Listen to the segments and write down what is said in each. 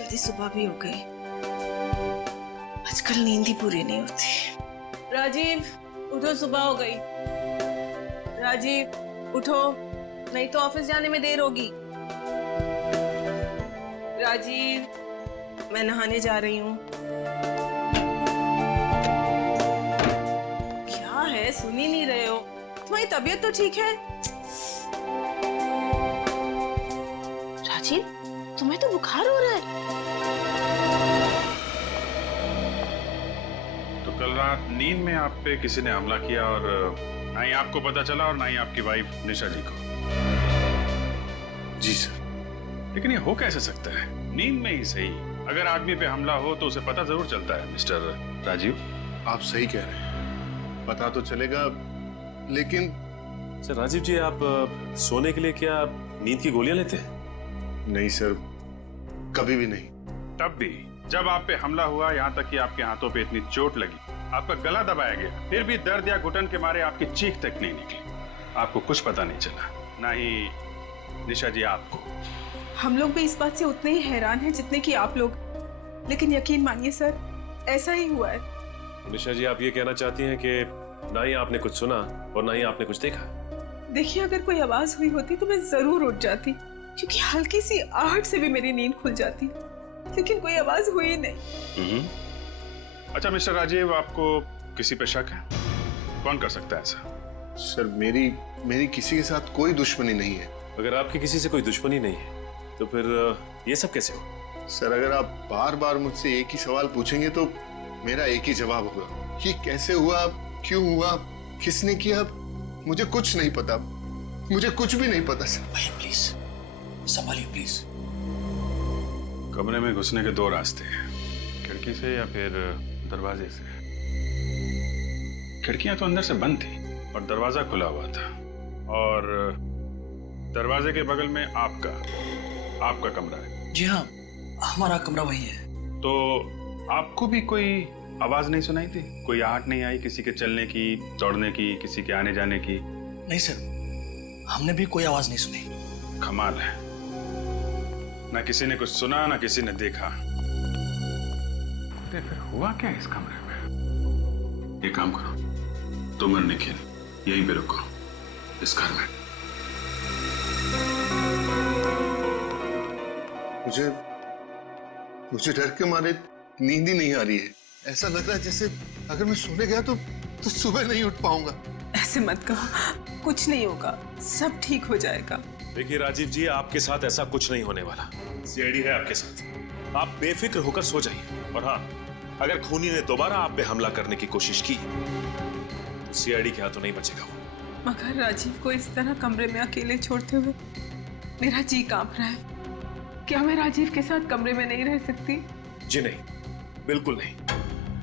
जल्दी सुबह भी हो गई। आजकल नींद ही पूरी नहीं होती। राजीव उठो, सुबह हो गई। राजीव उठो, नहीं तो ऑफिस जाने में देर होगी। राजीव, मैं नहाने जा रही हूँ। क्या है, सुन ही नहीं रहे हो? तुम्हारी तबीयत तो ठीक है? राजीव, तुम्हें तो बुखार हो रहा है। तो कल रात नींद में आप पे किसी ने हमला किया और ना ही आपको पता चला और ना ही आपकी वाइफ निशा जी को। जी सर। लेकिन ये हो कैसे सकता है? नींद में ही सही, अगर आदमी पे हमला हो तो उसे पता जरूर चलता है। मिस्टर राजीव, आप सही कह रहे हैं, पता तो चलेगा, लेकिन सर राजीव जी, आप सोने के लिए क्या नींद की गोलियां लेते हैं? नहीं सर, कभी भी नहीं। तब भी जब आप पे हमला हुआ, यहाँ तक कि आपके हाथों पे इतनी चोट लगी, आपका गला दबाया गया, फिर भी दर्द या घुटन के मारे आपकी चीख तक नहीं निकली, आपको कुछ पता नहीं चला, ना ही निशा जी आपको। हम लोग भी इस बात से उतने ही हैरान हैं जितने कि आप लोग, लेकिन यकीन मानिए सर, ऐसा ही हुआ है। निशा जी, आप ये कहना चाहती हैं कि ना ही आपने कुछ सुना और ना ही आपने कुछ देखा? देखिए, अगर कोई आवाज हुई होती तो मैं जरूर उठ जाती, क्योंकि हल्की सी आहट से भी मेरी नींद खुल जाती, लेकिन कोई आवाज हुई नहीं। अच्छा मिस्टर राजीव, आपको किसी पे शक है? कौन कर सकता है ऐसा? सर, मेरी किसी के साथ कोई दुश्मनी नहीं है। अगर आपकी किसी से कोई दुश्मनी नहीं है तो फिर ये सब कैसे हो? सर, अगर आप बार बार मुझसे एक ही सवाल पूछेंगे तो मेरा एक ही जवाब होगा कि कैसे हुआ, क्यों हुआ, किसने किया। मुझे कुछ नहीं पता, मुझे कुछ भी नहीं पता सर। भैया प्लीज संभालिए प्लीज। कमरे में घुसने के दो रास्ते हैं, खिड़की से या फिर दरवाजे से। खिड़कियां तो अंदर से बंद थी और दरवाजा खुला हुआ था, और दरवाजे के बगल में आपका कमरा है। जी हाँ, हमारा कमरा वही है। तो आपको भी कोई आवाज नहीं सुनाई थी? कोई आहट नहीं आई किसी के चलने की, दौड़ने की, किसी के आने जाने की? नहीं सर, हमने भी कोई आवाज नहीं सुनी। कमाल है, ना किसी ने कुछ सुना ना किसी ने देखा। तो फिर हुआ क्या इस कमरे में? एक काम करो, तुम और निखिल यहीं पे रुको, इस घर में। मुझे डर के मारे नींद ही नहीं आ रही है। ऐसा लग रहा है जैसे अगर मैं सोने गया तो सुबह नहीं उठ पाऊंगा। ऐसे मत कहो, कुछ नहीं होगा, सब ठीक हो जाएगा। देखिए राजीव जी, आपके साथ ऐसा कुछ नहीं होने वाला। सीआईडी है आपके साथ, आप बेफिक्र होकर सो जाइए। और हाँ, अगर खूनी ने दोबारा आप पे हमला करने की कोशिश की तो सीआईडी के हाथों नहीं बचेगा वो। मगर राजीव को इस तरह कमरे में अकेले छोड़ते हुए मेरा जी कांप रहा है। क्या मैं राजीव के साथ कमरे में नहीं रह सकती? जी नहीं, बिल्कुल नहीं।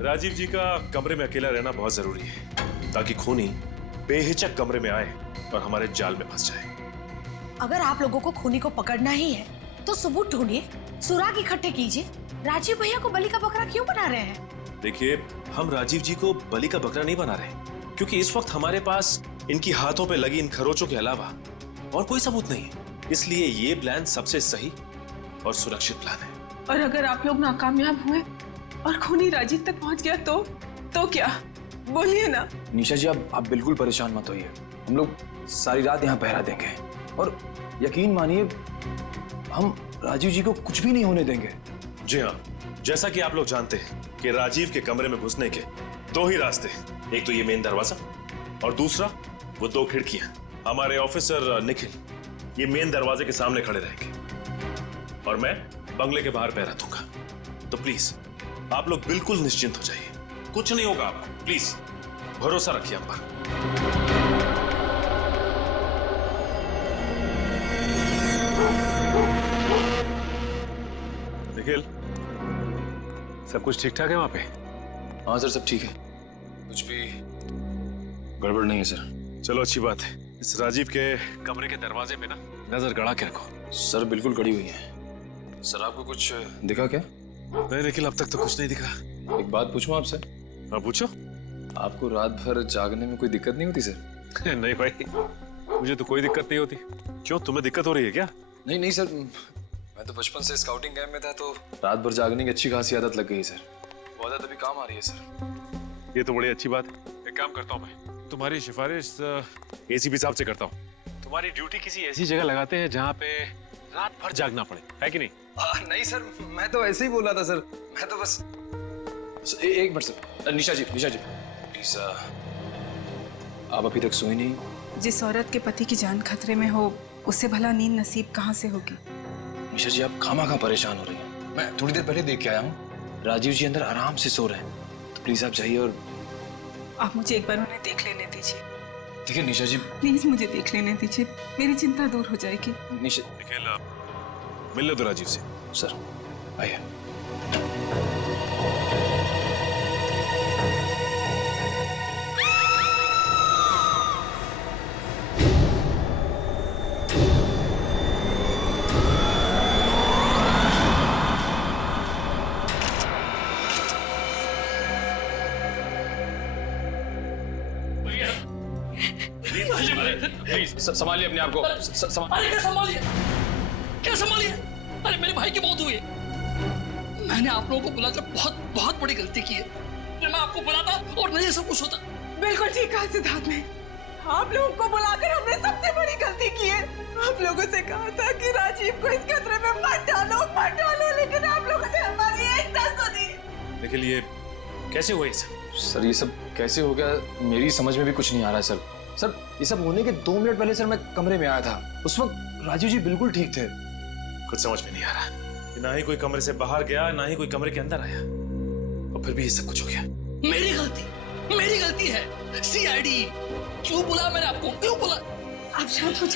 राजीव जी का कमरे में अकेला रहना बहुत जरूरी है, ताकि खूनी बेहिचक कमरे में आए और हमारे जाल में फंस जाए। अगर आप लोगों को खूनी को पकड़ना ही है तो सबूत ढूंढिए, सुराग इकट्ठे कीजिए। राजीव भैया को बलि का बकरा क्यों बना रहे हैं? देखिए, हम राजीव जी को बलि का बकरा नहीं बना रहे, क्योंकि इस वक्त हमारे पास इनकी हाथों पे लगी इन खरोचों के अलावा और कोई सबूत नहीं है। इसलिए ये प्लान सबसे सही और सुरक्षित प्लान है। और अगर आप लोग नाकामयाब हुए और खूनी राजीव तक पहुंच गया तो क्या? बोलिए ना। निशा जी, आप बिल्कुल परेशान मत होइए, हम लोग सारी रात यहाँ पहरा देंगे और यकीन मानिए हम राजीव जी को कुछ भी नहीं होने देंगे। जी हाँ, जैसा कि आप लोग जानते हैं कि राजीव के कमरे में घुसने के दो ही रास्ते हैं, एक तो ये मेन दरवाजा और दूसरा वो दो खिड़कियां। हमारे ऑफिसर निखिल ये मेन दरवाजे के सामने खड़े रहेंगे और मैं बंगले के बाहर पहरा दूंगा। तो प्लीज आप लोग बिल्कुल निश्चिंत हो जाइए, कुछ नहीं होगा आपको। प्लीज भरोसा रखिए आप पर। निखिल, सब कुछ ठीक ठाक है वहां पे? हाँ सर, सब ठीक है, कुछ भी गड़बड़ नहीं है सर। चलो अच्छी बात है। इस राजीव के कमरे के दरवाजे पे ना नजर गड़ा के रखो। सर बिल्कुल कड़ी हुई है। सर आपको कुछ दिखा क्या? नहीं निखिल, अब तक तो कुछ नहीं दिखा। एक बात पूछूं आपसे? हाँ पूछो। आपको रात भर जागने में कोई दिक्कत नहीं होती सर? नहीं भाई, मुझे तो कोई दिक्कत नहीं होती। क्यों, तुम्हें दिक्कत हो रही है क्या? नहीं नहीं सर, मैं तो बचपन से स्काउटिंग कैंप में था, तो रात भर जागने की अच्छी खासी आदत लग गई सर। वो आदत अभी काम आ रही है सर। ये तो बड़ी अच्छी बात है। एक काम करता हूँ मैं, तुम्हारी सिफारिश एसीपी साहब से करता हूँ। तुम्हारी ड्यूटी किसी ऐसी जगह लगाते हैं जहाँ पे रात भर जागना पड़े, है कि नहीं? नहीं सर, मैं तो ऐसे ही बोल रहा था सर। मैं तो बस एक minute sir. Nisha ji please, आप अभी तक सोई नहीं? जिस औरत के पति की जान खतरे में हो उससे भला नींद नसीब कहाँ से होगी? निशा जी, आप खामा परेशान हो रही हैं। मैं थोड़ी देर पहले देख के आया हूँ, राजीव जी अंदर आराम से सो रहे हैं। तो प्लीज आप जाइए और आप मुझे एक बार उन्हें देख लेने दीजिए। ठीक है निशा जी। प्लीज मुझे देख लेने दीजिए, मेरी चिंता दूर हो जाएगी। निशा, निखिल, मिल लो तो राजीव से। सर आइए। संभालिए अपने आप को। अरे क्या संभालिए? अरे मेरे भाई की मौत हुई है। मैंने आप लोगों को बुलाकर बहुत बड़ी गलती की है। मैं आपको बुलाता और नहीं सब कुछ होता। बिल्कुल ठीक कहा सिद्धार्थ ने। आप लोगों को बुलाकर हमने सबसे बड़ी गलती की है। आप लोगों से कहा था कि राजीव को इस खतरे में मत डालो, लेकिन आप लोगों ने हमारी एक ना सुनी। निखिल, ये कैसे हुआ ये सब? सर ये सब कैसे हो गया, मेरी समझ में भी कुछ नहीं आ रहा है सर। ये सब होने के 2 मिनट पहले सर मैं कमरे में आया था। उस वक्त राजीव जी बिल्कुल ठीक थे। कुछ समझ में नहीं आ रहा। ना ही कोई कमरे से बाहर गया, ना ही कोई कमरे के अंदर आया, और फिर भी ये सब कुछ हो गया। मेरी गलती है। सीआईडी क्यों बुला मैंने आपको? क्यों बुला? आप शांत हो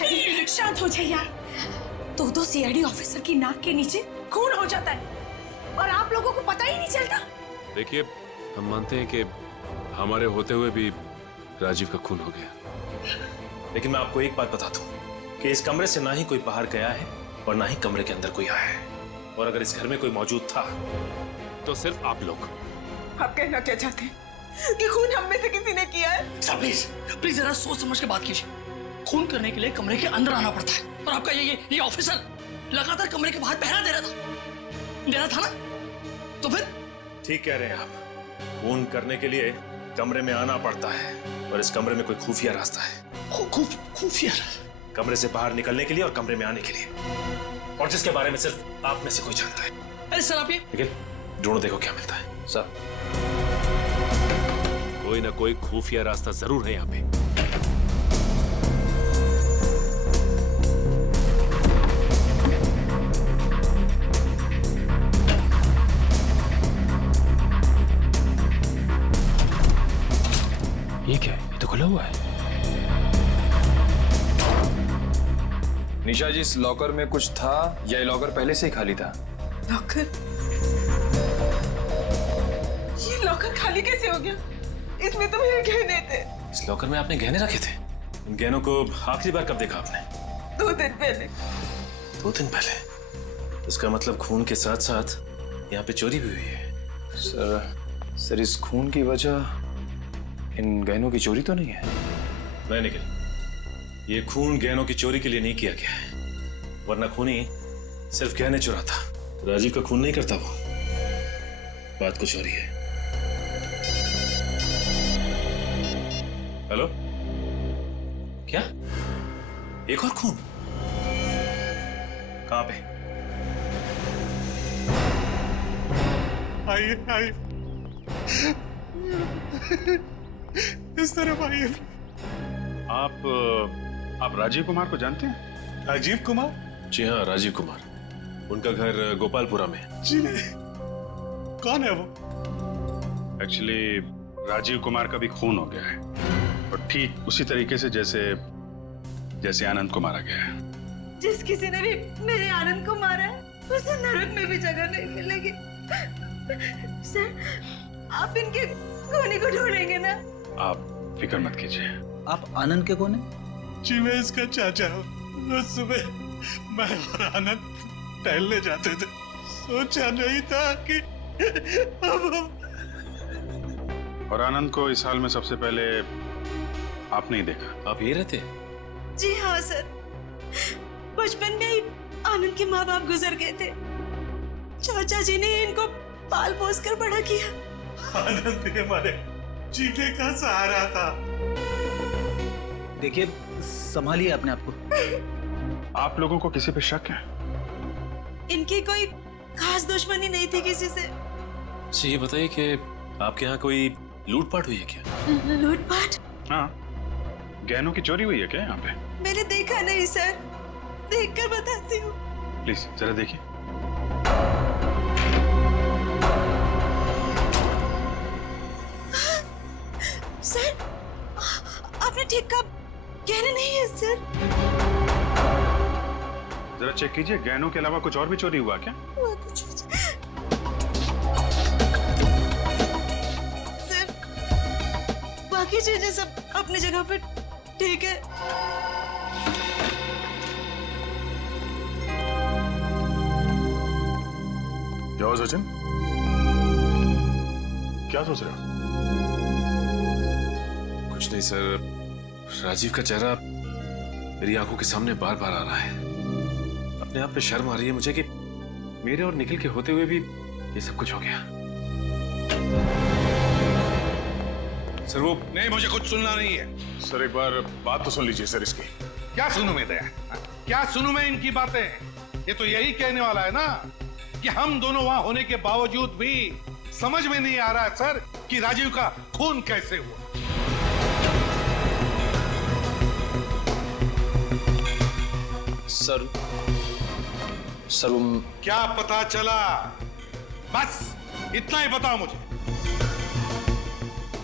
जाइए यार। 2 सीआईडी ऑफिसर की नाक के नीचे खून हो जाता है और आप लोगों को पता ही नहीं चलता। देखिए, हम मानते हैं कि हमारे होते हुए भी राजीव का खून हो गया, लेकिन मैं आपको एक बात बता दूं कि इस कमरे से ना ही कोई बाहर गया है और ना ही कमरे के अंदर कोई आया है। और अगर इस घर में कोई मौजूद था तो सिर्फ आप लोग। आप कहना क्या चाहते हैं कि खून हम में से किसी ने किया है? सर प्लीज जरा सोच समझ के बात कीजिए। खून करने के लिए कमरे के अंदर आना पड़ता है, और आपका ये ऑफिसर लगातार कमरे के बाहर पहरा दे रहा था ना? तो फिर ठीक कह रहे हैं आप। खून करने के लिए कमरे में आना पड़ता है, और इस कमरे में कोई खुफिया रास्ता है। खुफिया? कमरे से बाहर निकलने के लिए और कमरे में आने के लिए, और जिसके बारे में सिर्फ आप में से कोई जानता है। अरे सर आप ये लेकिन ढूंढो, देखो क्या मिलता है। सर कोई ना कोई खुफिया रास्ता जरूर है यहाँ पे। ये क्या है? ये तो खुला हुआ है। निशा जी, इस लॉकर में कुछ था या ये लॉकर पहले से ही खाली था? लॉकर? ये लॉकर खाली कैसे हो गया? इसमें तो मेरे गहने थे। इस लॉकर में आपने गहने रखे थे? इन गहनों को आखिरी बार कब देखा आपने? 2 दिन पहले। 2 दिन पहले? इसका मतलब खून के साथ साथ यहाँ पे चोरी भी हुई है। सर इस खून की वजह इन गहनों की चोरी तो नहीं है? नहीं निखिल, ये खून गहनों की चोरी के लिए नहीं किया गया है, वरना खूनी सिर्फ गहने चुराता। राजीव का खून नहीं करता वो। बात कुछ हो रही है। हेलो, क्या? एक और खून? कहां पे? आइए इस तरफ आइए। आप राजीव कुमार को जानते हैं? राजीव कुमार? जी हाँ, राजीव कुमार। उनका घर गोपालपुरा में। जी नहीं, कौन है वो? एक्चुअली राजीव कुमार का भी खून हो गया है, और ठीक उसी तरीके से जैसे आनंद को मारा गया है। जिस किसी ने भी मेरे आनंद को मारा है उसे नरक में भी जगह नहीं मिलेगी। सर, आप इनके खूनी को ढूंढेंगे ना? आप फिक्र मत कीजिए। आप आनंद के कौन है? जी मैं इसका चाचा हूँ। रोज सुबह मैं और आनंद टहलने जाते थे। सोचा नहीं था कि अब और आनंद को इस हाल में सबसे पहले आपने ही देखा। आप ये रहते? जी हाँ सर, बचपन में ही आनंद के माँ बाप गुजर गए थे। चाचा जी ने इनको पाल पोस कर बड़ा किया। आनंद भी हमारे जीने का सहारा था। देखिए, संभालिए अपने आप को। आप लोगों को किसी पे शक है? इनकी कोई खास दुश्मनी नहीं थी किसी से। अच्छा ये बताइए कि आपके यहाँ कोई लूटपाट हुई है क्या? लूटपाट? हाँ, गहनों की चोरी हुई है क्या यहाँ पे? मैंने देखा नहीं सर, देखकर बताती हूँ। प्लीज जरा देखिए। सर, आपने ठीक कहा, गहने नहीं है सर। जरा चेक कीजिए, गहनों के अलावा कुछ और भी चोरी हुआ क्या? सर, बाकी चीजें सब अपनी जगह पे ठीक है। क्या हुआ सचिन? क्या सोच रहे हो? कुछ नहीं सर, राजीव का चेहरा मेरी आंखों के सामने बार बार आ रहा है। अपने आप पे शर्म आ रही है मुझे कि मेरे और निखिल के होते हुए भी ये सब कुछ हो गया। सर वो नहीं, मुझे कुछ सुनना नहीं है। सर एक बार बात तो सुन लीजिए सर इसकी। क्या सुनूं मैं दया? क्या सुनूं मैं इनकी बातें? ये तो यही कहने वाला है ना कि हम दोनों वहां होने के बावजूद भी समझ में नहीं आ रहा है सर कि राजीव का खून कैसे हुआ। सर क्या पता चला? बस इतना ही बताओ मुझे,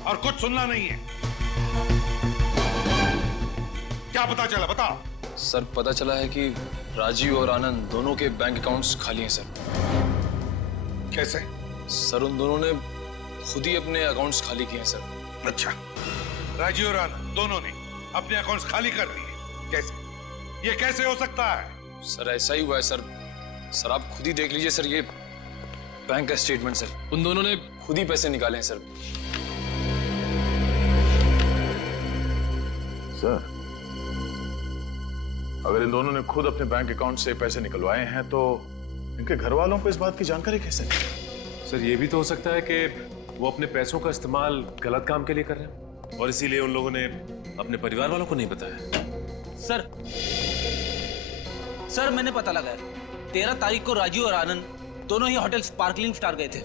और कुछ सुनना नहीं है। क्या पता चला, बताओ। सर पता चला है कि राजीव और आनंद दोनों के बैंक अकाउंट्स खाली हैं सर। कैसे? सर उन दोनों ने खुद ही अपने अकाउंट्स खाली किए हैं सर। अच्छा, राजीव और आनंद दोनों ने अपने अकाउंट्स खाली कर दिए? कैसे? ये कैसे हो सकता है? सर ऐसा ही हुआ है सर। सर आप खुद ही देख लीजिए सर, ये बैंक का स्टेटमेंट सर। उन दोनों ने खुद ही पैसे निकाले हैं सर। सर अगर इन दोनों ने खुद अपने बैंक अकाउंट से पैसे निकलवाए हैं तो इनके घर वालों को इस बात की जानकारी कैसे? सर ये भी तो हो सकता है कि वो अपने पैसों का इस्तेमाल गलत काम के लिए कर रहे हैं और इसीलिए उन लोगों ने अपने परिवार वालों को नहीं बताया। सर मैंने पता लगाया, 13 तारीख को राजीव और आनंद दोनों ही होटल स्पार्कलिंग स्टार गए थे।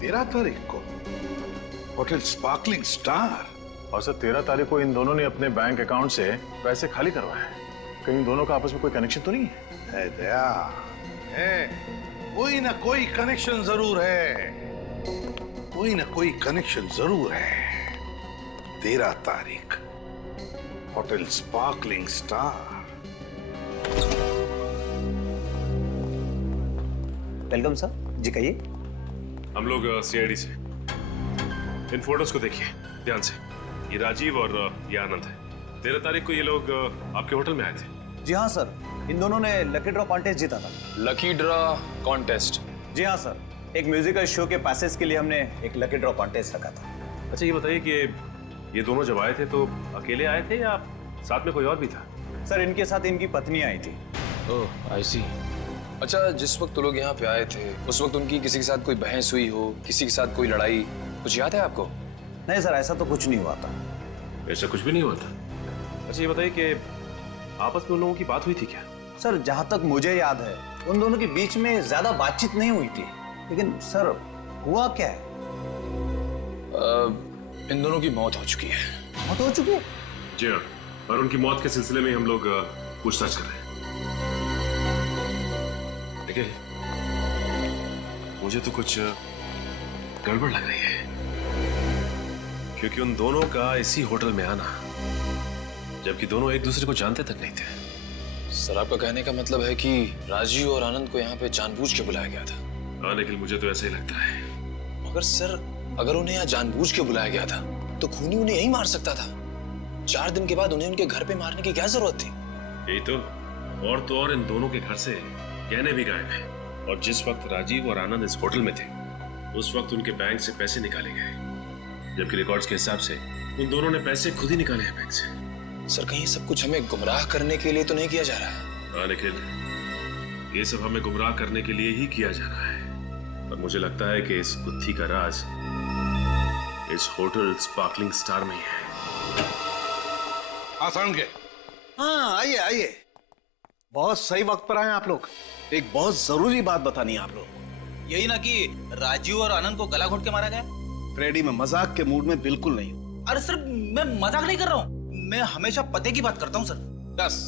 13 तारीख को होटल स्पार्कलिंग स्टार? और सर 13 तारीख को इन दोनों ने अपने बैंक अकाउंट से पैसे खाली करवाए। कहीं इन दोनों का आपस में कोई कनेक्शन तो नहीं है? दया है, कोई ना कोई कनेक्शन जरूर है, कोई ना कोई कनेक्शन जरूर है। 13 तारीख hotel sparkling star. Welcome sir, जी कहिए। हम लोग सीआईडी से। इन फोटोज को देखिए ध्यान से। ये राजीव और ये आनंद है। 13 तारीख को ये लोग आपके होटल में आए थे। जी हाँ सर, इन दोनों ने लकी ड्रॉ कॉन्टेस्ट जीता था। Lucky draw contest? जी हाँ सर, एक म्यूजिकल शो के पैसेज के लिए हमने एक लकी ड्रॉ कॉन्टेस्ट रखा था। अच्छा ये बताइए कि ये दोनों जब आए थे तो अकेले आए थे या साथ में कोई और भी था? सर इनके साथ इनकी पत्नी आई थी। ओह आई सी। अच्छा, जिस वक्त लोग यहाँ पे आए थे उस वक्त उनकी किसी के साथ कोई बहस हुई हो, किसी के साथ कोई लड़ाई, कुछ याद है आपको? नहीं सर, ऐसा तो कुछ नहीं हुआ था। ऐसा कुछ भी नहीं हुआ था? अच्छा ये बताइए कि आपस में उन लोगों की बात हुई थी क्या? सर जहां तक मुझे याद है उन दोनों के बीच में ज्यादा बातचीत नहीं हुई थी। लेकिन सर हुआ क्या है? इन दोनों की मौत हो चुकी है। मौत हो चुकी है? जी हाँ, और उनकी मौत के सिलसिले में हम लोग पूछताछ कर रहे हैं। देखिए मुझे तो कुछ गड़बड़ लग रही है, क्योंकि उन दोनों का इसी होटल में आना, जबकि दोनों एक दूसरे को जानते तक नहीं थे। सर आपका कहने का मतलब है कि राजीव और आनंद को यहाँ पे जानबूझ के बुलाया गया था? हाँ निखिल, मुझे तो ऐसा ही लगता है। मगर सर अगर उन्हें यहाँ जानबूझ के बुलाया गया था तो खूनी उन्हें यही मार सकता था। 4 दिन के बाद उन्हें उनके घर पे मारने की क्या जरूरत थी? यही तो, और इन दोनों के घर से गहने भी गायब हैं। और जिस वक्त राजीव और आनंद इस होटल में थे उस वक्त उनके बैंक से पैसे निकाले गए, जबकि रिकॉर्ड्स के हिसाब से उन दोनों ने पैसे खुद ही निकाले हैं बैंक से। सर कहीं सब कुछ हमें गुमराह करने के लिए तो नहीं किया जा रहा है? हाँ निखिल, ये सब हमें गुमराह करने के लिए ही किया जा रहा है। पर मुझे लगता है कि इस गुत्थी का राज इस होटल स्पार्कलिंग स्टार में ही है। आसान के हाँ, आइए आइए। बहुत सही वक्त पर आए आप लोग। एक बहुत जरूरी बात बतानी है आप लोग। यही ना कि राजीव और आनंद को गला घोट के मारा गया। फ्रेडी, मैं मजाक के मूड में बिल्कुल नहीं हूँ। अरे सर, मैं मजाक नहीं कर रहा हूँ, मैं हमेशा पते की बात करता हूँ सर। बस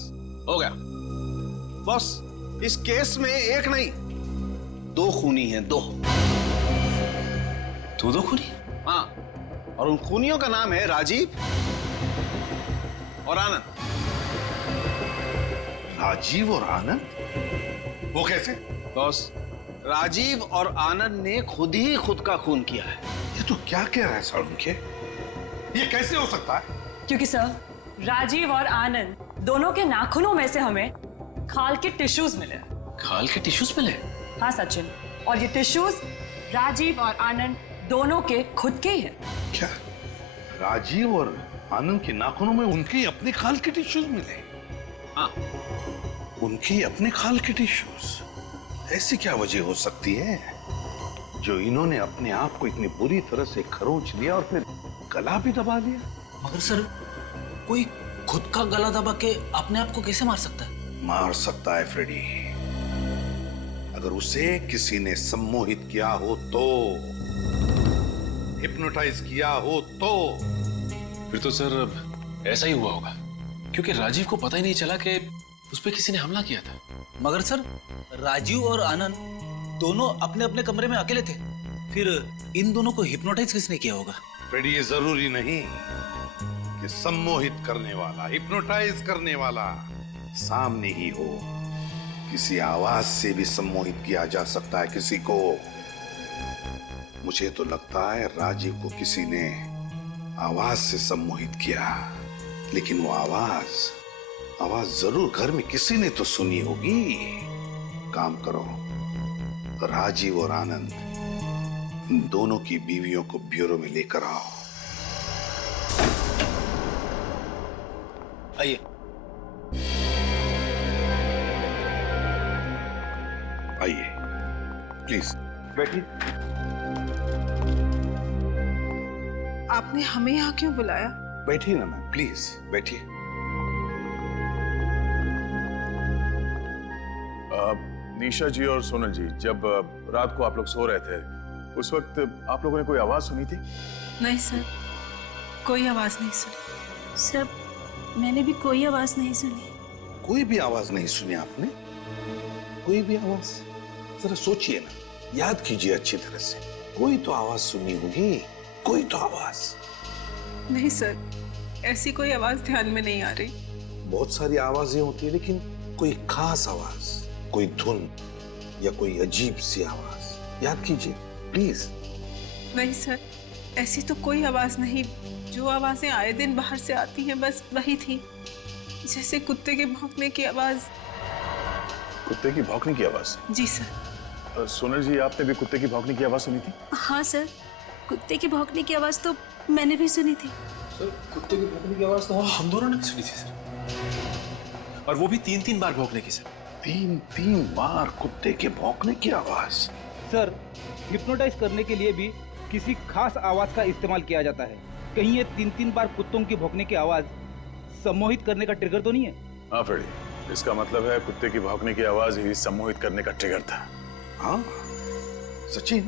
हो गया बॉस। इस केस में एक नहीं, दो खूनी हैं, दो। दो खूनी? हाँ, और उन खूनियों का नाम है राजीव और आनंद। राजीव और आनंद? वो कैसे? बॉस, राजीव और आनंद ने खुद ही खुद का खून किया है। ये तो क्या कह रहा है सारुण के? ये कैसे हो सकता है? क्योंकि सर, राजीव और आनंद दोनों के नाखूनों में से हमें खाल के टिश्यूज मिले। खाल के टिश्यूज मिले? हाँ सचिन, और ये टिश्यूज राजीव और आनंद दोनों के खुद के ही हैं। क्या राजीव और आनंद के नाखूनों में उनके अपने खाल के टिश्यूज मिले? हाँ, उनके अपने खाल के टिश्यूज? ऐसी क्या वजह हो सकती है जो इन्होंने अपने आप को इतनी बुरी तरह से खरोंच लिया और फिर गला भी दबा लिया? मगर सर, कोई खुद का गला दबा के अपने आप को कैसे मार सकता है? मार सकता है फ्रेडी, अगर उसे किसी ने सम्मोहित किया हो तो, हिप्नोटाइज किया हो तो। फिर तो सर ऐसा ही हुआ होगा, क्योंकि राजीव को पता ही नहीं चला कि उस पर किसी ने हमला किया था। मगर सर, राजीव और आनंद दोनों अपने अपने कमरे में अकेले थे, फिर इन दोनों को हिप्नोटाइज किसने किया होगा? फ्रेडी, ये जरूरी नहीं कि सम्मोहित करने वाला, हिप्नोटाइज करने वाला सामने ही हो। किसी आवाज से भी सम्मोहित किया जा सकता है किसी को। मुझे तो लगता है राजीव को किसी ने आवाज से सम्मोहित किया, लेकिन वो आवाज जरूर घर में किसी ने तो सुनी होगी। काम करो, राजीव और आनंद इन दोनों की बीवियों को ब्यूरो में लेकर आओ। आइए। आइए, प्लीज बैठिए। आपने हमें यहाँ क्यों बुलाया? बैठिए ना मैम, प्लीज बैठिए। निशा जी और सोनल जी, जब रात को आप लोग सो रहे थे, उस वक्त आप लोगों ने कोई आवाज सुनी थी? नहीं सर, कोई आवाज नहीं सुनी। सर, मैंने भी कोई आवाज नहीं सुनी। कोई भी आवाज नहीं सुनी आपने? कोई भी आवाज? जरा सोचिए ना, याद कीजिए अच्छी तरह से। कोई तो आवाज सुनी होगी, कोई तो आवाज। नहीं सर, ऐसी कोई आवाज ध्यान में नहीं आ रही। बहुत सारी आवाजें होती है, लेकिन कोई खास आवाज, कोई धुन या कोई अजीब सी आवाज याद कीजिए प्लीज। नहीं सर, ऐसी तो कोई आवाज नहीं। जो आवाजें आए दिन बाहर से आती हैं, बस वही थी। जैसे कुत्ते के भौंकने की आवाज। कुत्ते की भौंकने की आवाज? जी सर। सोनल जी, आपने भी कुत्ते की भौंकने की आवाज सुनी थी? हाँ सर, कुत्ते की भौंकने की आवाज तो मैंने भी सुनी थी। सर, कुत्ते की भौंकने की आवाज तो हम दोनों ने भी सुनी थी सर, और वो भी 3-3 बार भौंकने की। सर, 3-3 बार कुत्ते के भौंकने की आवाज? सर, हिप्नोटाइज करने के लिए भी किसी खास आवाज का इस्तेमाल किया जाता है। कहीं ये 3-3 बार कुत्तों की भौंकने की आवाज सम्मोहित करने का ट्रिगर तो नहीं है? हाँ फ्रेडी, इसका मतलब है कुत्ते की भौंकने की आवाज ही सम्मोहित करने का ट्रिगर था। हाँ सचिन,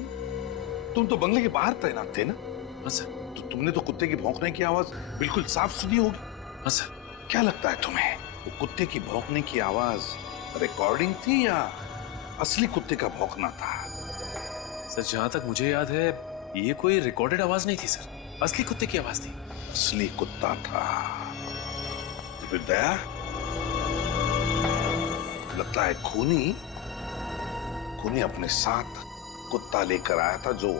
तुम तो बंगले के बाहर तैनात थे ना? हाँ सर। तो तुमने तो कुत्ते की भौंकने की आवाज बिल्कुल साफ सुनी होगी। हाँ सर। क्या लगता है तुम्हें, वो कुत्ते की भौंकने की आवाज रिकॉर्डिंग थी या असली कुत्ते का भौंकना था? सर, जहां तक मुझे याद है, ये कोई रिकॉर्डेड आवाज नहीं थी सर, असली कुत्ते की आवाज थी। असली कुत्ता था? तो फिर दया, लगता है खूनी अपने साथ कुत्ता लेकर आया था जो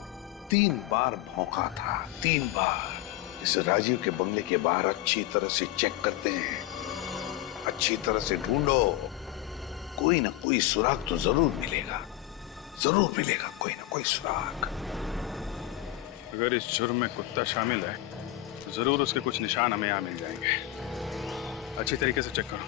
3 बार भौंका था। 3 बार। इसे राजीव के बंगले के बाहर अच्छी तरह से चेक करते हैं, अच्छी तरह से ढूंढो, कोई ना कोई सुराग तो जरूर मिलेगा, जरूर मिलेगा कोई ना कोई सुराग। अगर इस जुर्म में कुत्ता शामिल है तो जरूर उसके कुछ निशान हमें यहाँ मिल जाएंगे। अच्छी तरीके से चेक करो।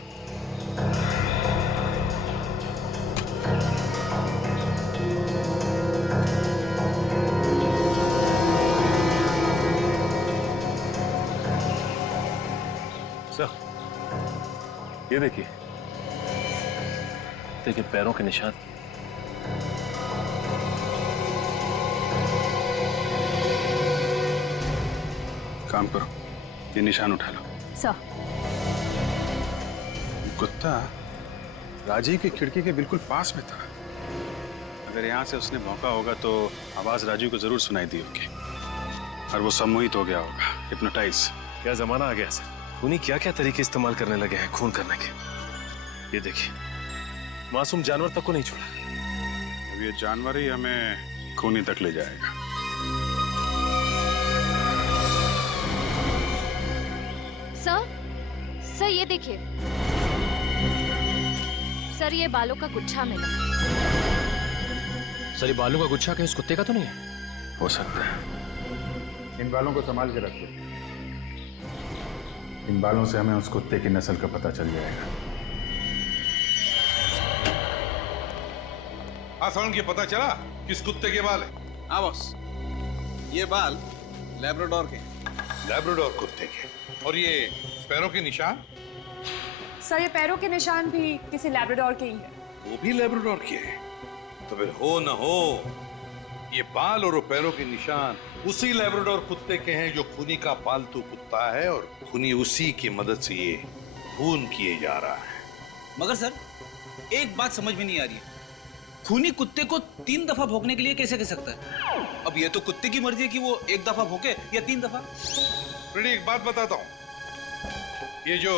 ये देखिए, देखिए पैरों के निशान। काम करो, ये निशान उठा लो। सर। कुत्ता राजीव की खिड़की के बिल्कुल पास में था। अगर यहाँ से उसने भौंका होगा तो आवाज राजीव को जरूर सुनाई दी होगी और वो सम्मोहित हो गया होगा, हिप्नोटाइज। क्या जमाना आ गया सर, खूनी क्या क्या तरीके इस्तेमाल करने लगे हैं खून करने के। ये देखिए, मासूम जानवर तक को नहीं छोड़ा। अब ये जानवर ही हमें खूनी तक ले जाएगा। सर ये देखिए सर, ये बालों का गुच्छा मिला। सर ये बालों का गुच्छा कहीं उस कुत्ते का तो नहीं है? हो सकता है। इन बालों को संभाल के रखिए। इन बालों से हमें उस कुत्ते की नस्ल का पता चल जाएगा। हाँ साउंड के पता चला किस कुत्ते के बाल है? हाँ बॉस, ये बाल लैब्राडोर के। लैब्राडोर कुत्ते के। और ये पैरों के निशान? सर ये पैरों के निशान भी किसी लैब्राडोर के ही है। वो भी लैब्राडोर के है? तो फिर हो न हो ये बाल और पैरों के निशान उसी लैब्राडोर कुत्ते के हैं जो खूनी का पालतू कुत्ता है, और खूनी उसी की मदद से ये खून किए जा रहा है। मगर सर एक बात समझ में नहीं आ रही है, खूनी कुत्ते को 3 दफा भौंकने के लिए कैसे कह सकता है? अब ये तो कुत्ते की मर्जी है कि वो 1 दफा भौंके या 3 दफा। फ्रेडी एक बात बताता हूँ, ये जो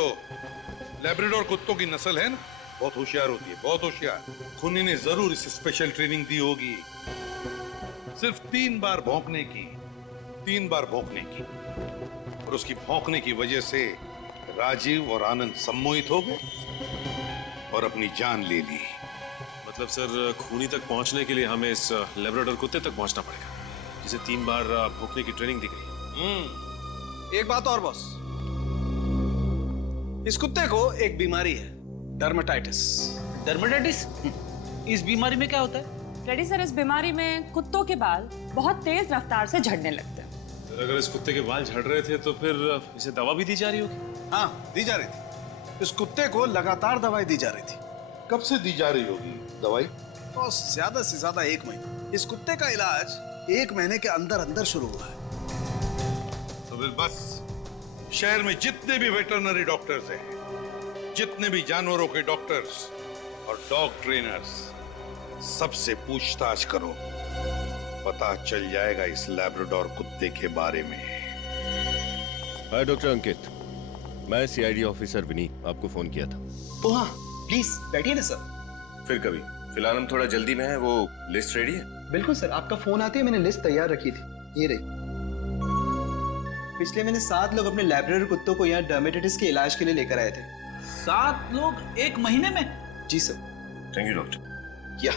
लैब्राडोर कुत्तों की नस्ल है ना, बहुत होशियार होती है, बहुत होशियार। खूनी ने जरूर इसे स्पेशल ट्रेनिंग दी होगी, सिर्फ 3 बार भौंकने की, 3 बार भौंकने की। और उसकी भौंकने की वजह से राजीव और आनंद सम्मोहित हो गए और अपनी जान ले ली। मतलब सर खूनी तक पहुंचने के लिए हमें इस लैब्राडोर कुत्ते तक पहुंचना पड़ेगा, जिसे 3 बार भौंकने की ट्रेनिंग दी गई। एक बात और बॉस, इस कुत्ते को एक बीमारी है, डर्मेटाइटिस। डर्मेटाइटिस? इस बीमारी में क्या होता है? फ्रेडी सर, इस बीमारी में कुत्तों के बाल बहुत तेज रफ्तार से झड़ने लगते हैं। सर अगर इस कुत्ते के बाल झड़ रहे थे तो फिर इसे दवा भी दी जा रही होगी? हाँ, दी जा रही थी। इस कुत्ते को लगातार दवाई दी जा रही थी। कब से दी जा रही होगी दवाई? तो ज्यादा से ज्यादा 1 महीना। इस कुत्ते का इलाज 1 महीने के अंदर अंदर शुरू हुआ है। तो फिर बस शहर में जितने भी वेटरनरी डॉक्टर्स हैं, जितने भी जानवरों के डॉक्टर्स और डॉग ट्रेनर्स, सबसे पूछताछ करो, पता चल जाएगा इस लैब्राडोर कुत्ते के बारे में। हाय डॉक्टर अंकित, मैं सीआईडी ऑफिसर विनीत आपको फोन किया था। ओह हाँ, प्लीज बैठिए ना सर। फिर कभी, फिलहाल हम थोड़ा जल्दी में हैं। वो लिस्ट रेडी है? बिल्कुल सर, आपका फोन आते ही मैंने लिस्ट तैयार रखी थी, ये रही। पिछले महीने 7 लोग अपने लैब्राडोर कुत्तों को यहाँ डर्मेटाइटिस के इलाज के लिए लेकर आए थे। 7 लोग 1 महीने में? जी सर। Thank you doctor. क्या?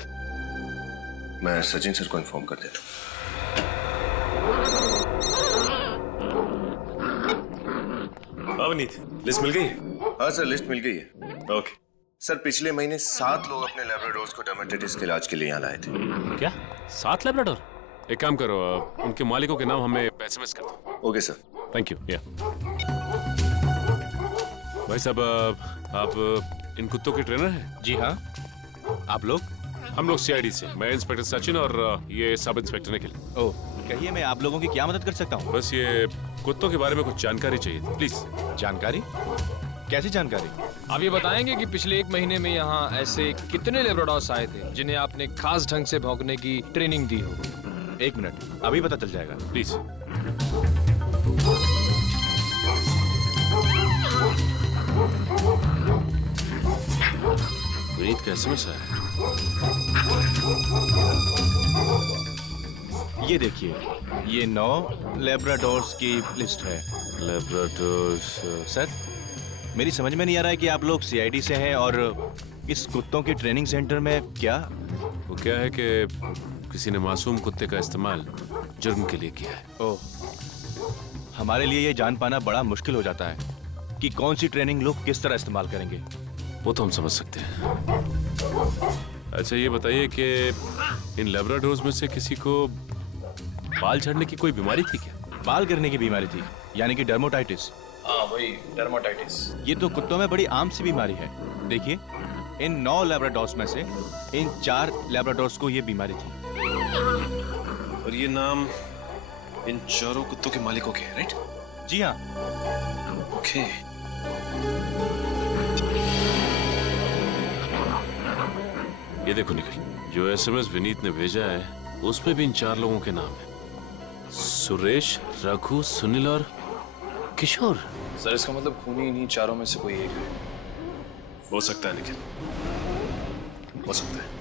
मैं सचिन सर को इन्फॉर्म कर देता हूँ। अवनीत, लिस्ट मिल गई है? हाँ सर, लिस्ट मिल गई है। ओके सर, पिछले महीने 7 लोग अपने लैब्राडोर्स को डर्मेटाइटिस के इलाज के लिए यहाँ लाए थे। क्या 7 लैब्राडोर? एक काम करो, उनके मालिकों के नाम हमें एसएमएस कर दो। Okay sir. Thank you. या भाई साहब, आप इन कुत्तों के ट्रेनर हैं? जी हाँ। आप लोग? हम लोग सीआईडी से। मैं इंस्पेक्टर सचिन और ये सब इंस्पेक्टर निखिल। ओह, कहिए मैं आप लोगों की क्या मदद कर सकता हूँ? बस ये कुत्तों के बारे में कुछ जानकारी चाहिए थी, प्लीज। जानकारी? कैसी जानकारी? आप ये बताएंगे कि पिछले 1 महीने में यहाँ ऐसे कितने लैब्राडोर्स आए थे जिन्हें आपने खास ढंग से भौंकने की ट्रेनिंग दी हो? 1 मिनट, अभी पता चल जाएगा, प्लीज। विनीत का एसएमएस आया। ये देखिए, ये 9 लैब्राडोर्स की लिस्ट है। लैब्राडोर्स? सर, मेरी समझ में नहीं आ रहा है कि आप लोग सीआईडी से हैं और इस कुत्तों के ट्रेनिंग सेंटर में क्या? वो क्या है कि किसी ने मासूम कुत्ते का इस्तेमाल जुर्म के लिए किया है। ओह, हमारे लिए ये जान पाना बड़ा मुश्किल हो जाता है कि कौन सी ट्रेनिंग लोग किस तरह इस्तेमाल करेंगे। वो तो हम समझ सकते हैं। अच्छा ये बताइए कि इन लैब्राडोर्स में से किसी को बाल झड़ने की कोई बीमारी थी क्या? बाल गिरने की बीमारी थी, यानी कि डर्मेटाइटिस। वही डर्माटाइटिस। ये तो कुत्तों में बड़ी आम सी बीमारी है। देखिए, इन 9 लैब्राडोर्स में से इन 4 लैब्राडोर्स को ये बीमारी थी। और ये नाम इन चारों कुत्तों के मालिकों के हैं, राइट? जी हाँ। ओके। ये देखो निखिल, जो एसएमएस विनीत ने भेजा है उसमें भी इन 4 लोगों के नाम है, सुरेश, रघु, सुनील और किशोर। सर इसका मतलब खूनी इन्हीं चारों में से कोई एक है। हो सकता है निखिल, हो सकता है।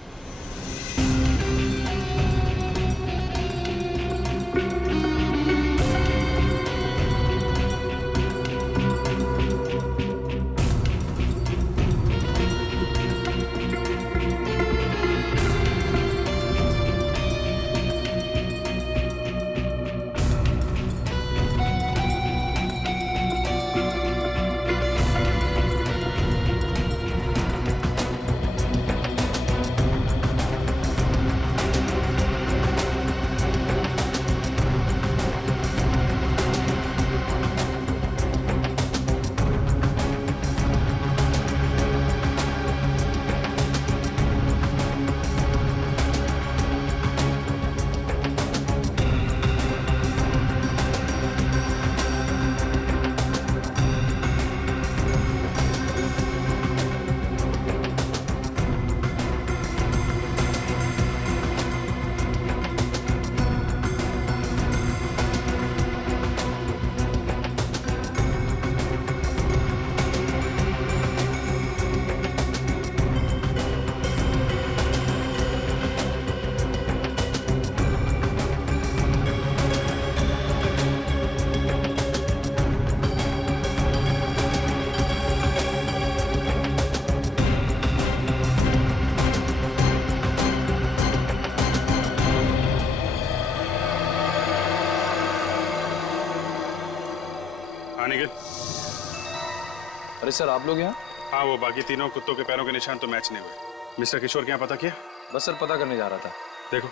अरे सर आप लोग यहाँ? हाँ, वो बाकी तीनों कुत्तों के पैरों के निशान तो मैच नहीं हुए। मिस्टर किशोर के यहाँ पता किया? बस सर पता करने जा रहा था। देखो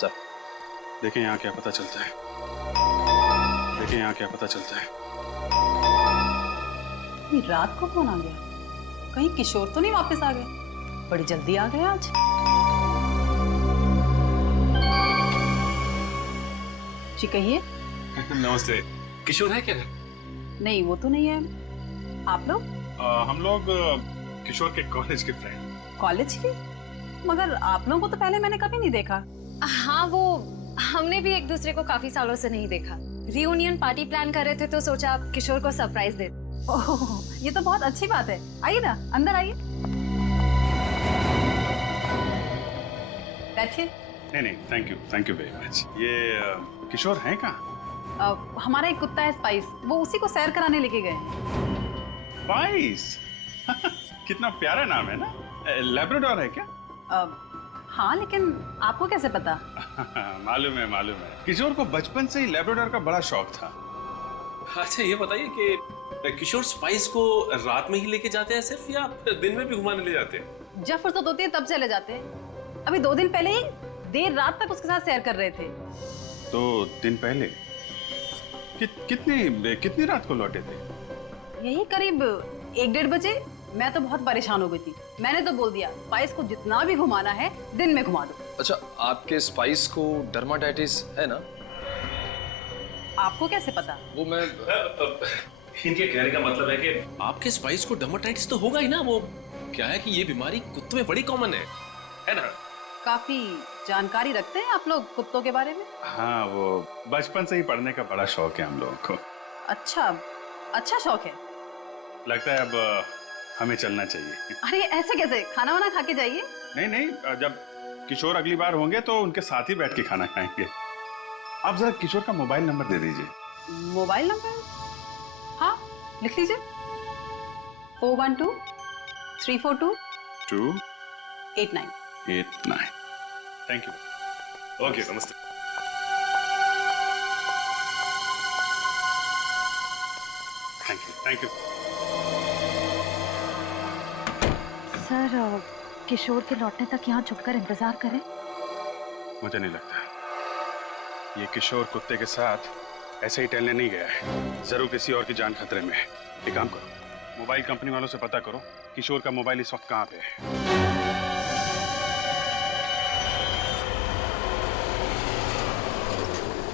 सर, देखें यहाँ क्या पता चलता है। देखें यहाँ क्या पता चलता है। ये रात को कौन आ गया? कहीं किशोर तो नहीं वापस आ गए? बड़ी जल्दी आ गए आज। जी कहिए। नमस्ते। किशोर है क्या? नहीं, वो तो नहीं है। आप लोग? हम लोग किशोर के कॉलेज के फ्रेंड। कॉलेज के? मगर आप लोगों को तो पहले मैंने कभी नहीं देखा। हाँ, वो हमने भी एक दूसरे को काफी सालों से नहीं देखा। रियूनियन पार्टी प्लान कर रहे थे तो सोचा किशोर को सरप्राइज दे। ओह, ये तो बहुत अच्छी बात है। आइए ना, अंदर आइए। बैठिए। नहीं, थैंक यू वेरी मच। ये किशोर हैं कहाँ? हमारा एक कुत्ता है स्पाइस, वो उसी को सैर कराने लेके गए। स्पाइस? कितना प्यारा नाम है ना। लैब्राडोर है क्या? हाँ, लेकिन आपको कैसे पता? मालूम है। किशोर को बचपन से ही लैब्राडोर का बड़ा शौक था। अच्छा ये बताइए कि किशोर स्पाइस को रात में ही लेके जाते हैं सिर्फ, या दिन में भी घुमाने ले जाते हैं? जब फुर्सत होती है तब चले जाते हैं। अभी 2 दिन पहले ही देर रात तक उसके साथ सैर कर रहे थे। 2 दिन पहले? कितनी रात को लौटे थे? यही करीब 1-1:30 बजे। मैं तो बहुत परेशान हो गई थी। मैंने तो बोल दिया स्पाइस को जितना भी घुमाना है दिन में घुमा दो। अच्छा, आपके स्पाइस को डर्माटाइटिस है ना? आपको कैसे पता? वो मैं इनके कहने का मतलब है कि आपके स्पाइस को डर्माटाइटिस तो होगा ही ना। वो क्या है कि ये बीमारी कुत्तों में बड़ी कॉमन है ना? काफी जानकारी रखते हैं आप लोग कुत्तों के बारे में। हाँ, वो बचपन से ही पढ़ने का बड़ा शौक है हम लोगों को। अच्छा शौक है। लगता है अब हमें चलना चाहिए। अरे ऐसे कैसे? खाना वाना खा के जाइए। नहीं, जब किशोर अगली बार होंगे तो उनके साथ ही बैठ के खाना खाएंगे। आप जरा किशोर का मोबाइल नंबर दे दीजिए। Mobile number? हाँ, लिख लीजिए। 412 342 289। Thank you. ओके, नमस्ते। Thank you. सर, किशोर के लौटने तक यहाँ छुपकर इंतजार करें? मुझे नहीं लगता। ये किशोर कुत्ते के साथ ऐसे ही टहलने नहीं गया है। जरूर किसी और की जान खतरे में है। एक काम करो, मोबाइल कंपनी वालों से पता करो किशोर का मोबाइल इस वक्त कहाँ पे है।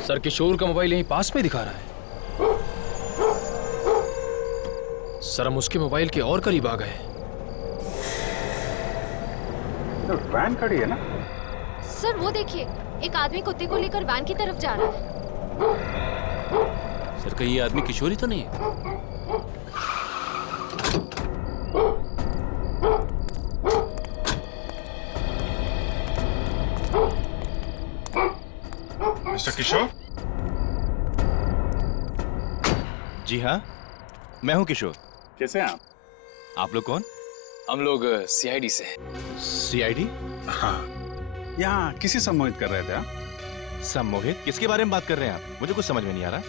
सर किशोर का मोबाइल यहीं पास में दिखा रहा है। सर हम उसके मोबाइल के और करीब आ गए। तो वैन खड़ी है ना? सर वो देखिए, एक आदमी कुत्ते को लेकर वैन की तरफ जा रहा है। सर कहीं ये आदमी किशोर ही तो नहीं है? मिस्टर किशोर? जी हाँ, मैं हूँ किशोर। कैसे हैं आप? आप लोग कौन? हम लोग सीआईडी से। सीआईडी? हाँ, यहाँ किसी सम्मोहित कर रहे थे आप? सम्मोहित? किसके बारे में बात कर रहे हैं आप? मुझे कुछ समझ में नहीं आ रहा।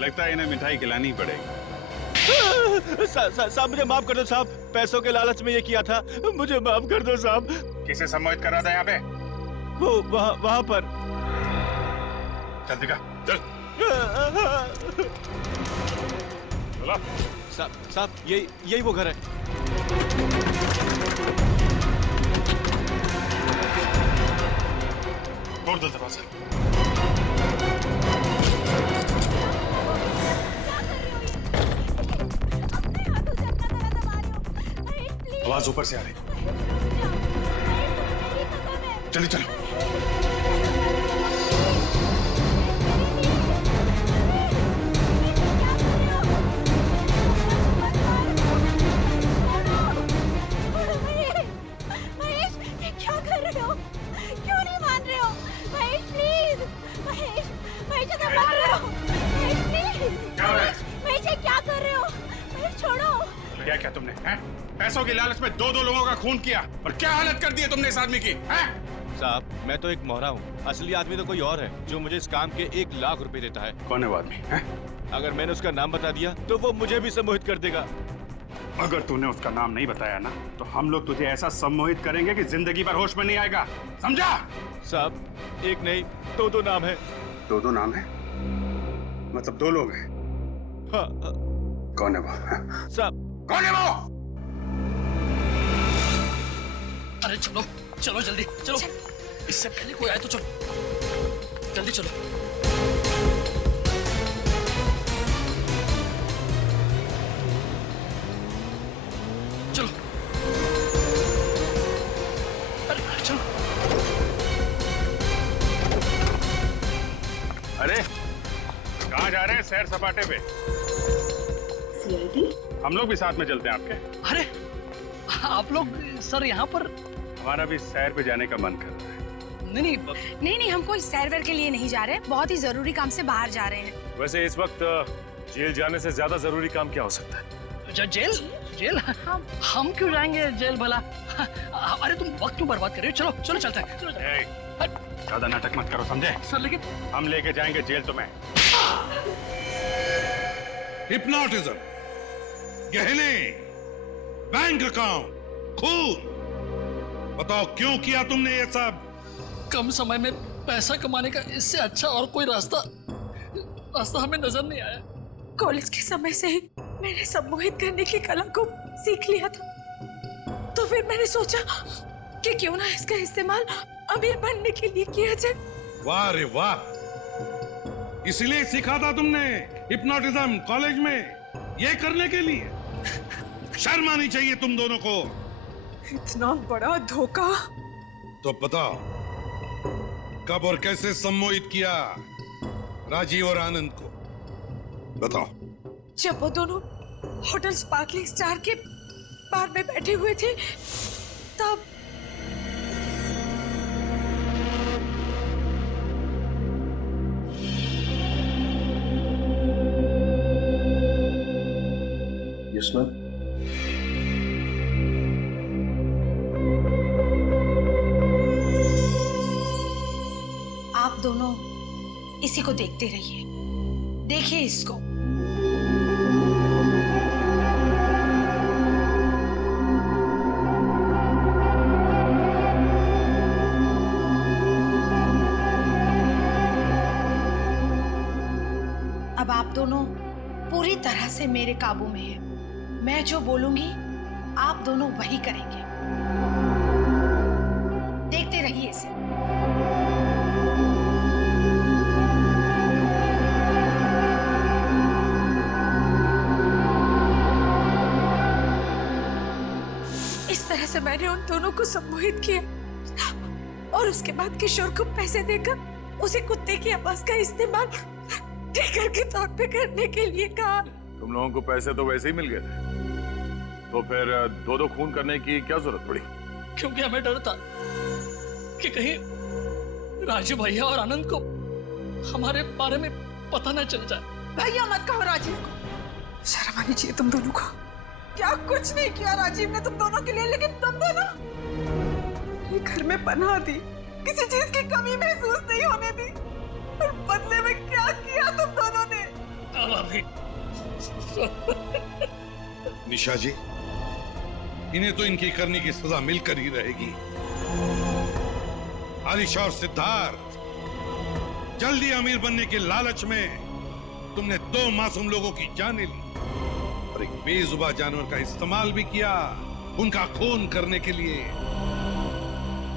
लगता है इन्हें मिठाई खिलानी ही पड़ेगी। साहब मुझे माफ कर दो साहब, पैसों के लालच में ये किया था, मुझे माफ कर दो साहब। किसे सम्मोहित कर रहा था यहाँ पे? वो वहाँ पर। चल दिखा, चल। साहब यही वो घर है। तोड़ दो दरवाजा। आवाज ऊपर से आ रही। चलिए चलो। क्या तुमने पैसों की लालच में दो लोगों का खून किया और क्या हालत कर दी है तुमने इस आदमी की? साहब मैं तो एक मोहरा हूँ, असली आदमी तो कोई और है जो मुझे इस काम के 1 लाख रुपए देता है। कौन है वो आदमी? अगर मैंने उसका नाम बता दिया तो वो मुझे भी सम्मोहित कर देगा। अगर तूने उसका नाम नहीं बताया ना तो हम लोग तुझे ऐसा सम्मोहित करेंगे कि जिंदगी भर होश में नहीं आएगा, समझा? साहब एक नहीं दो नाम है। दो नाम है? मतलब 2 लोग हैं? हाँ। कौन है वो? साहब कौन है वो? अरे चलो चलो जल्दी चलो, इससे पहले कोई आए तो चलो जल्दी चलो। चलो अरे चलो। अरे कहाँ जा रहे हैं? सैर सपाटे पे। हम लोग भी साथ में चलते हैं आपके। अरे आप लोग सर यहाँ पर? हमारा भी सैर पे जाने का मन कर रहा है। नहीं हम कोई सैर वैर के लिए नहीं जा रहे, बहुत ही जरूरी काम से बाहर जा रहे हैं। वैसे इस वक्त जेल जाने से ज्यादा जरूरी काम क्या हो सकता है? जेल? हम क्यों जाएंगे जेल भला? अरे तुम वक्त क्यों बर्बाद कर रहे हो? चलो चलो चलते हैं। ज्यादा नाटक मत करो, समझे? सर लेकिन हम लेके जाएंगे जेल तुम्हें। हिप्नोटिज्म, गहने, बैंक अकाउंट, खून, बताओ क्यों किया तुमने ये सब? कम समय में पैसा कमाने का इससे अच्छा और कोई रास्ता हमें नजर नहीं आया। कॉलेज के समय से ही मैंने सम्मोहित करने की कला को सीख लिया था, तो फिर मैंने सोचा कि क्यों ना इसका इस्तेमाल अमीर बनने के लिए किया जाए। वाह रे वाह, इसलिए सीखा था तुमने हिप्नोटिज्म कॉलेज में, ये करने के लिए? शर्म आनी चाहिए तुम दोनों को। इतना बड़ा धोखा। तो बताओ कब और कैसे सम्मोहित किया राजीव और आनंद को? बताओ। जब वो दोनों होटल स्पार्कलिंग स्टार के बार में बैठे हुए थे तब यस मैम। आप दोनों इसी को देखते रहिए, देखिए इसको। अब आप दोनों पूरी तरह से मेरे काबू में है। मैं जो बोलूंगी आप दोनों वही करेंगे। देखते रहिए इसे। इस तरह से मैंने उन दोनों को सम्मोहित किया और उसके बाद किशोर को पैसे देकर उसे कुत्ते की आवाज का इस्तेमाल ट्रिगर के तौर पे करने के लिए कहा। तुम लोगों को पैसे तो वैसे ही मिल गए थे, तो फिर दो खून करने की क्या जरूरत पड़ी? क्योंकि हमें डर था कि कहीं राजीव भैया और आनंद को हमारे बारे में पता न चल जाए। भैया मत कहो राजीव को, शर्म आनी चाहिए तुम दोनों को। क्या कुछ नहीं किया राजीव ने तुम दोनों के लिए, लेकिन तुम दोनों ये घर में पनाह दी, किसी चीज की कमी महसूस नहीं होने दी, और बदले में क्या किया तुम दोनों ने? निशा जी, इन्हें तो इनकी करने की सजा मिलकर ही रहेगी। आलिशा और सिद्धार्थ, जल्दी अमीर बनने के लालच में तुमने 2 मासूम लोगों की जानें ली और एक बेजुबान जानवर का इस्तेमाल भी किया उनका खून करने के लिए।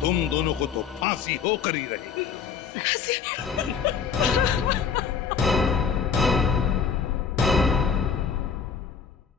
तुम दोनों को तो फांसी होकर ही रहेगी।